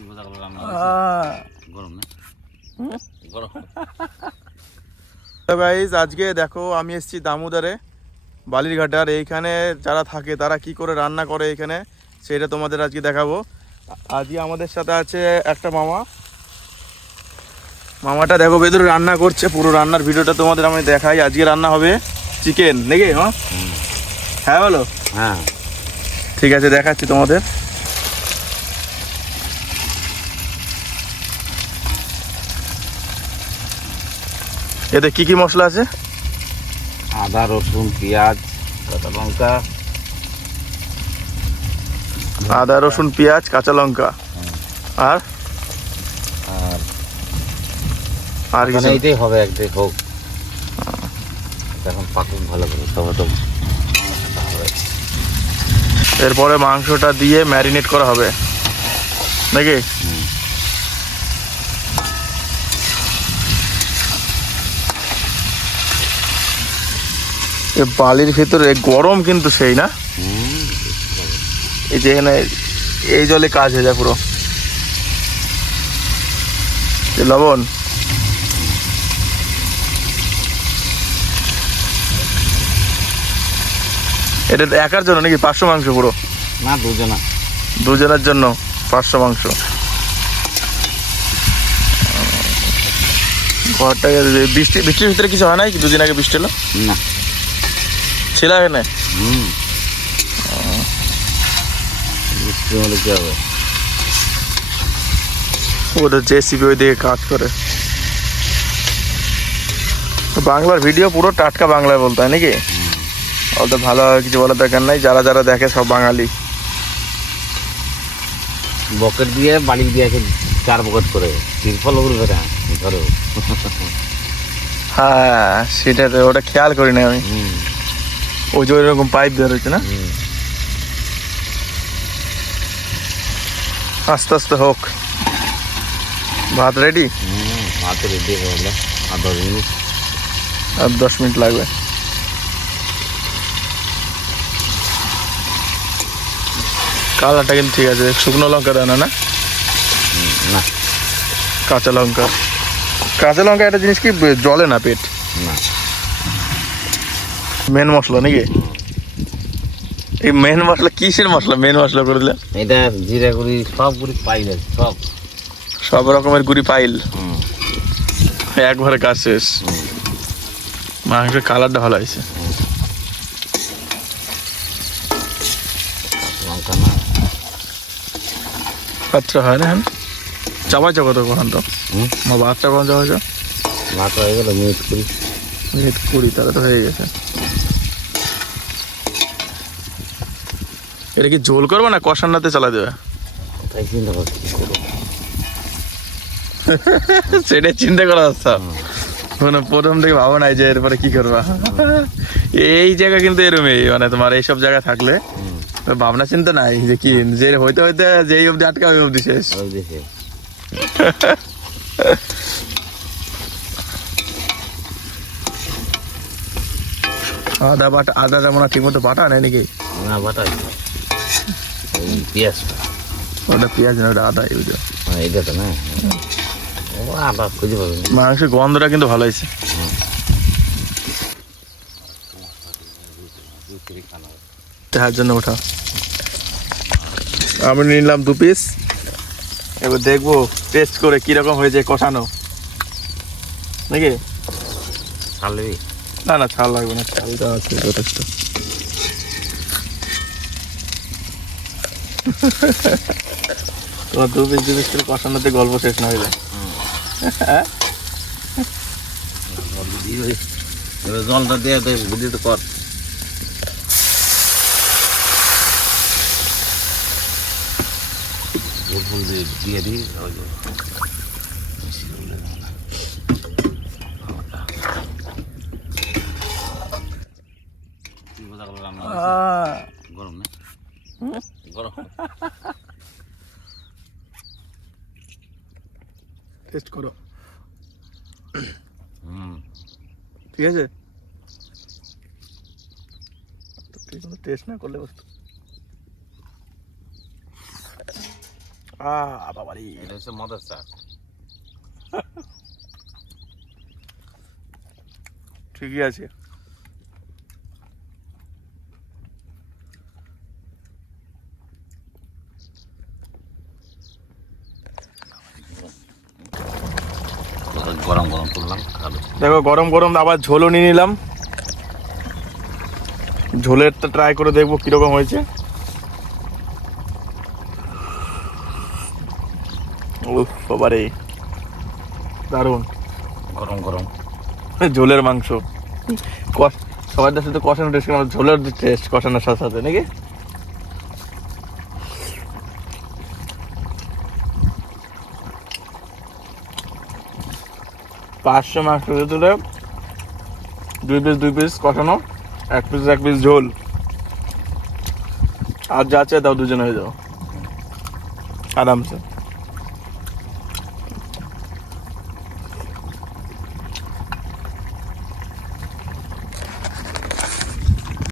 কি বোঝা গেল রান্না গরম না? গরম। গাইজ আজকে দেখো আমি এসেছি দামোদরে বালিরঘাটে। আর এইখানে যারা থাকে তারা কি করে রান্না করে এখানে সেটা তোমাদের আজকে দেখাবো। আজকে আমাদের সাথে আছে একটা মামা। মামাটা দেখো ভেতরে রান্না করছে পুরো রান্নার ভিডিওটা তোমাদের আমি দেখাই। আজকে রান্না হবে চিকেন নাকি হ্যাঁ হ্যাঁ বলো। হ্যাঁ। ঠিক আছে দেখাচ্ছি তোমাদের। এতে কি কি মশলা আছে? আদা রসুন পেঁয়াজ কাঁচা লঙ্কা। আদা রসুন পেঁয়াজ কাঁচা লঙ্কা। আর? আর আর কিছু এইটাই হবে একটাই হোক। এখন পাকুন ভালো করে তবে তো। এরপরে মাংসটা দিয়ে ম্যারিনেট করা হবে। নাকি? এ বালির ভেতরে গরম কিন্তু সেই না? এই যে এখানে এই জলে কাজ হয়ে যায় পুরো। লবণ। এটা তো একার জন্য নাকি? পাঁচশো মাংস পুরো? না দুজনা। দুজনের জন্য পাঁচশো মাংস। ঘরটা বৃষ্টি বৃষ্টির ভিতরে কিছু হয় নাই? কি দুদিন আগে বৃষ্টি হলো না। ছিল এখানে হুম। বৃষ্টি হলে কি হবে? ওদের জেসিবি ওই দিকে কাজ করে। বাংলার ভিডিও পুরো টাটকা বাংলায় বলতে হয় নাকি? অত ভালো কিছু বলার দরকার নাই যারা যারা দেখে সব বাঙালি। বকেট দিয়ে বাড়ি দিয়ে চার বকেট করে। তিরফল উঠবে না ধরো। হ্যাঁ সেটা তো ওটা খেয়াল করি না আমি। হুম। ওই যে ওইরকম পাইপ দেওয়া রয়েছে না? আস্তে আস্তে হোক। ভাত রেডি ভাত রেডি গেলো। আর দশ মিনিট। আর দশ মিনিট লাগবে। কালারটা কিন্তু ঠিক আছে। শুকনো লঙ্কা দেয় না না? কাঁচা লঙ্কা। কাঁচা লঙ্কা একটা জিনিস কি জলে না পেট? না। মেন মশলা নাকি? এই মেন মশলা কিসের মশলা? মেন মশলা করে দিলে? এটা জিরা গুড়ি সব গুড়ি পাই যাচ্ছে সব। সব রকমের গুড়ি পাইল? একবারে কাজ শেষ। মাংসের কালারটা ভালো হয়েছে। আচ্ছা হয় না এখন? চাপাইছো কত কখন তো আমার ভাতটা কখন চাপাইছো ভাত হয়ে গেল মিনিট কুড়ি মিনিট কুড়ি তাহলে তো হয়ে গেছে। এটা কি ঝোল করবে না কষান্নাতে চালা দেবে? তাই চিন্তা করছি সেটাই চিন্তা করা যাচ্ছে মানে প্রথম থেকে ভাবো নাই যে এরপরে কি করবা। এই জায়গা কিন্তু এরমই মানে তোমার এইসব জায়গা থাকলে। ভাবনা চিন্তা নাই যে কি যে হইতে হইতে যেই অবধি আটকা ওই অবধি শেষ ওই দেখে আদা বাটা আদাটা মনে হয় ঠিক মতো বাটা নেই নাকি? না বাটা ওই পেঁয়াজটা ওটা পেঁয়াজ না ওটা আদা হ্যাঁ এইটা তো না। ও আবার খুঁজে পাবেন মাংসের গন্ধটা কিন্তু ভালো হয়েছে। তার জন্য ওঠা। আমি নিলাম দু পিস এবার দেখব টেস্ট করে কীরকম হয়েছে কষানো। নাকি? ছাড়বি না না ছাল লাগবে না। ছালটা আছে যথেষ্ট তোমার দু পিস দু পিস করে কষানোতে গল্প শেষ না হয়ে যায়। জলটা দিয়ে দেখ ভিডিওটা কর। ঝোল ফুল দিয়ে দিয়ে দিই ওই যে বেশি হলে না না। কি বোঝা গেল রান্না হয়েছে? গরম না? গরম। টেস্ট করো। হুম। ঠিক আছে? টেস্ট না করলে বস্তু। আহ বাবারি। এটা হচ্ছে মদের চা ঠিকই আছে। গরম গরম করলাম দেখো গরম গরম আবার ঝোলও নিয়ে নিলাম। ঝোলেরটা ট্রাই করে দেখব কীরকম হয়েছে। উফ বাবারে। দারুণ। গরম গরম। ঝোলের মাংস। কষ সবার সাথে কষানো টেস্ট ঝোলের টেস্ট কষানোর সাথে সাথে নাকি? পাঁচশো মাছ তুলে তুলে দুই পিস দুই পিস কষানো, এক পিস এক পিস ঝোল। আর যা চাই তাও দুজনে হয়ে যাও আরামসে।